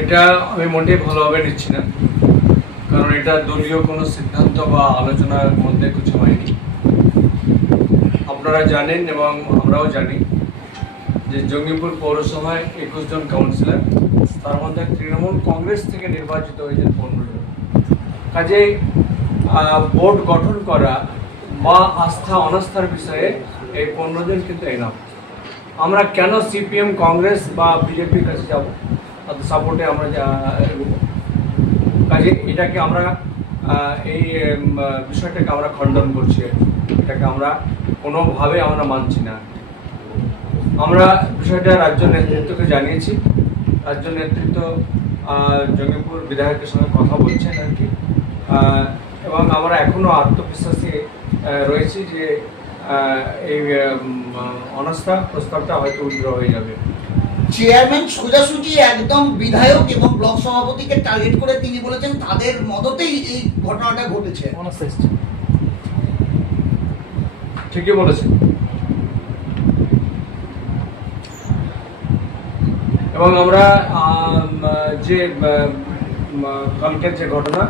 এটা আমি মোটেই ভালোভাবে নিচ্ছি না। কারণ এটা দলীয় কোনো সিদ্ধান্ত বা আলোচনার মধ্যে কিছু হয়নি। আপনারা জানেন এবং আমরাও জানি যে জঙ্গিপুর পৌরসভায় একুশ জন কাউন্সিলর তার মধ্যে তৃণমূল কংগ্রেস থেকে নির্বাচিত হয়েছে পনেরো জন। কাজেই বোর্ড গঠন করা বা আস্থা অনাস্থার বিষয়ে এই পনেরো জন কিন্তু এনাম আমরা কেন সিপিএম, কংগ্রেস বা বিজেপির কাছে যাব? সাপোর্টে আমরা কাজে এটাকে আমরা এই বিষয়টাকে আমরা খণ্ডন করছি এটাকে আমরা কোনোভাবে আমরা মানছি না আমরা বিষয়টা রাজ্য নেতৃত্বকে জানিয়েছি। রাজ্য নেতৃত্ব জঙ্গিপুর বিধায়কের সঙ্গে কথা বলছেন আর কি। এবং আমরা এখনও আত্মবিশ্বাসী রয়েছি যে এই অনাস্থা প্রস্তাবটা হয়তো উগ্র হয়ে যাবে। চেয়ারম্যান সোজাসুজি একদম বিধায়ক এবং ব্লক সভাপতিকে টার্গেট করে তিনি বলেছেন তাদের মদতেই এই ঘটনাটা ঘটেছে। ঠিকই বলেছেন। এবং আমরা যে কালকের যে ঘটনা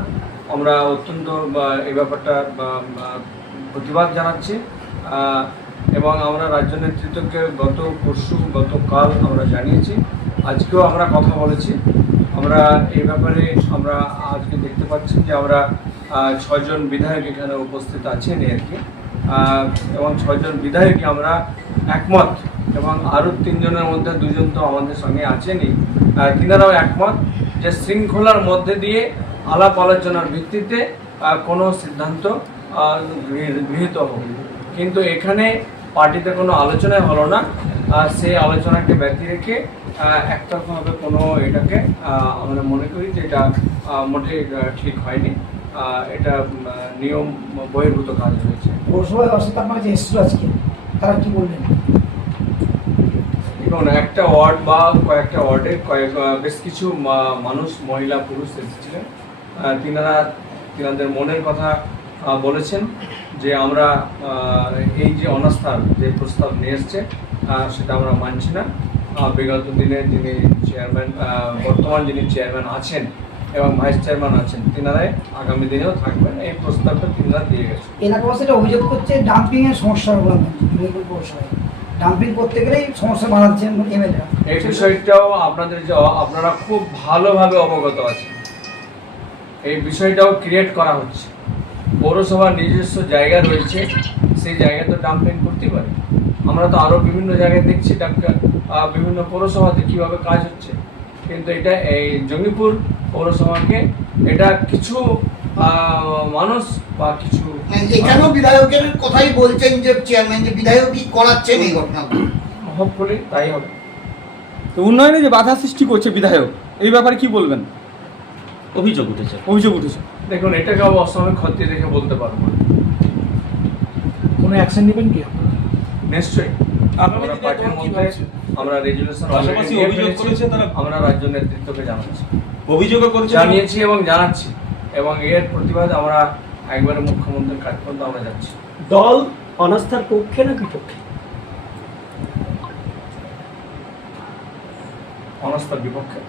আমরা অত্যন্ত বা, এই ব্যাপারটা প্রতিবাদ জানাচ্ছি। আহ, এবং আমরা রাজ্য নেতৃত্বকে গত পরশু, গতকাল আমরা জানিয়েছি। আজকেও আমরা কথা বলেছি। আমরা এই ব্যাপারে আমরা আজকে দেখতে পাচ্ছি যে আমরা ছয়জন বিধায়ক এখানে উপস্থিত আছেন আর কি। এবং ছয়জন বিধায়কই আমরা একমত এবং আরও তিনজনের মধ্যে দুজন তো আমাদের সঙ্গে আছেনই। তিনারাও একমত যে শৃঙ্খলার মধ্যে দিয়ে আলাপ আলোচনার ভিত্তিতে কোনো সিদ্ধান্ত গৃহীত হবে কিন্তু এখানে পার্টিতে কোনো আলোচনাই হলো না। সেই আলোচনাকে ব্যক্তি রেখে একতরফাভাবে কোনো এটাকে আমরা মনে করি যে এটা মোটেই ঠিক হয়নি। এটা নিয়ম বহির্ভূত কাজ হয়েছে। আপনার এসেছিল আজকে তারা কি বললেন? দেখুন একটা ওয়ার্ড বা কয়েকটা ওয়ার্ডে কয়েক বেশ কিছু মানুষ মহিলা পুরুষ এসেছিলেন। তিনারা তিনাদের মনের কথা বলেছেন যে আমরা এই যে অনাস্থার যে প্রস্তাব নিয়ে এসছে সেটা আমরা মানছি না। বিগত দিনে যিনি চেয়ারম্যান বর্তমান যিনি চেয়ারম্যান আছেন এবং ভাইস চেয়ারম্যান আছেন তিনারাই আগামী দিনেও থাকবেন। এই প্রস্তাবটা তিনারা দিয়ে গেছেন এলাকাবাসীরা অভিযোগ করছে ডাম্পিং এর সমস্যা ডাম্পিং করতে গেলেই সমস্যা বাড়াচ্ছেন এমএলএ এই বিষয়টাও আপনাদের যে আপনারা খুব ভালোভাবে অবগত আছেন। এই বিষয়টাও ক্রিয়েট করা হচ্ছে। পৌরসভার নিজস্ব জায়গা রয়েছে সেই জায়গায় তো ডাম্পিং করতে পারে আমরা তো আরও বিভিন্ন জায়গায় দেখছি ডাক্তার বিভিন্ন পৌরসভাতে কীভাবে কাজ হচ্ছে কিন্তু এটা এই জঙ্গিপুর পৌরসভাকে এটা কিছু মানুষ বা কিছু মানে এখানেও বিধায়কের কথাই বলছেন যে চেয়ারম্যান যে বিধায়কই করাচ্ছেন এই ঘটনাগুলো হোপফুলি তাই হবে তো উন্নয়নে যে বাধা সৃষ্টি করছে বিধায়ক এই ব্যাপারে কি বলবেন অভিযোগ উঠেছে। অভিযোগ উঠেছে। দেখুন এটাকে অসময় ক্ষতি রেখে বলতে পারব না। কোনো অ্যাকশন নেবেন কি নিশ্চয়ই। আমরা পার্টির মধ্যে আমরা রেজুলেশন পাশাপাশি অভিযোগ করেছে তারা- আমরা রাজ্য নেতৃত্বকে জানাচ্ছি। অভিযোগও করেছে। জানিয়েছি এবং জানাচ্ছি। এবং এর প্রতিবাদ আমরা একবারে মুখ্যমন্ত্রীর কাজ পর্যন্ত আমরা যাচ্ছি। দল অনাস্থার পক্ষে না বিপক্ষে? অনাস্থার বিপক্ষে।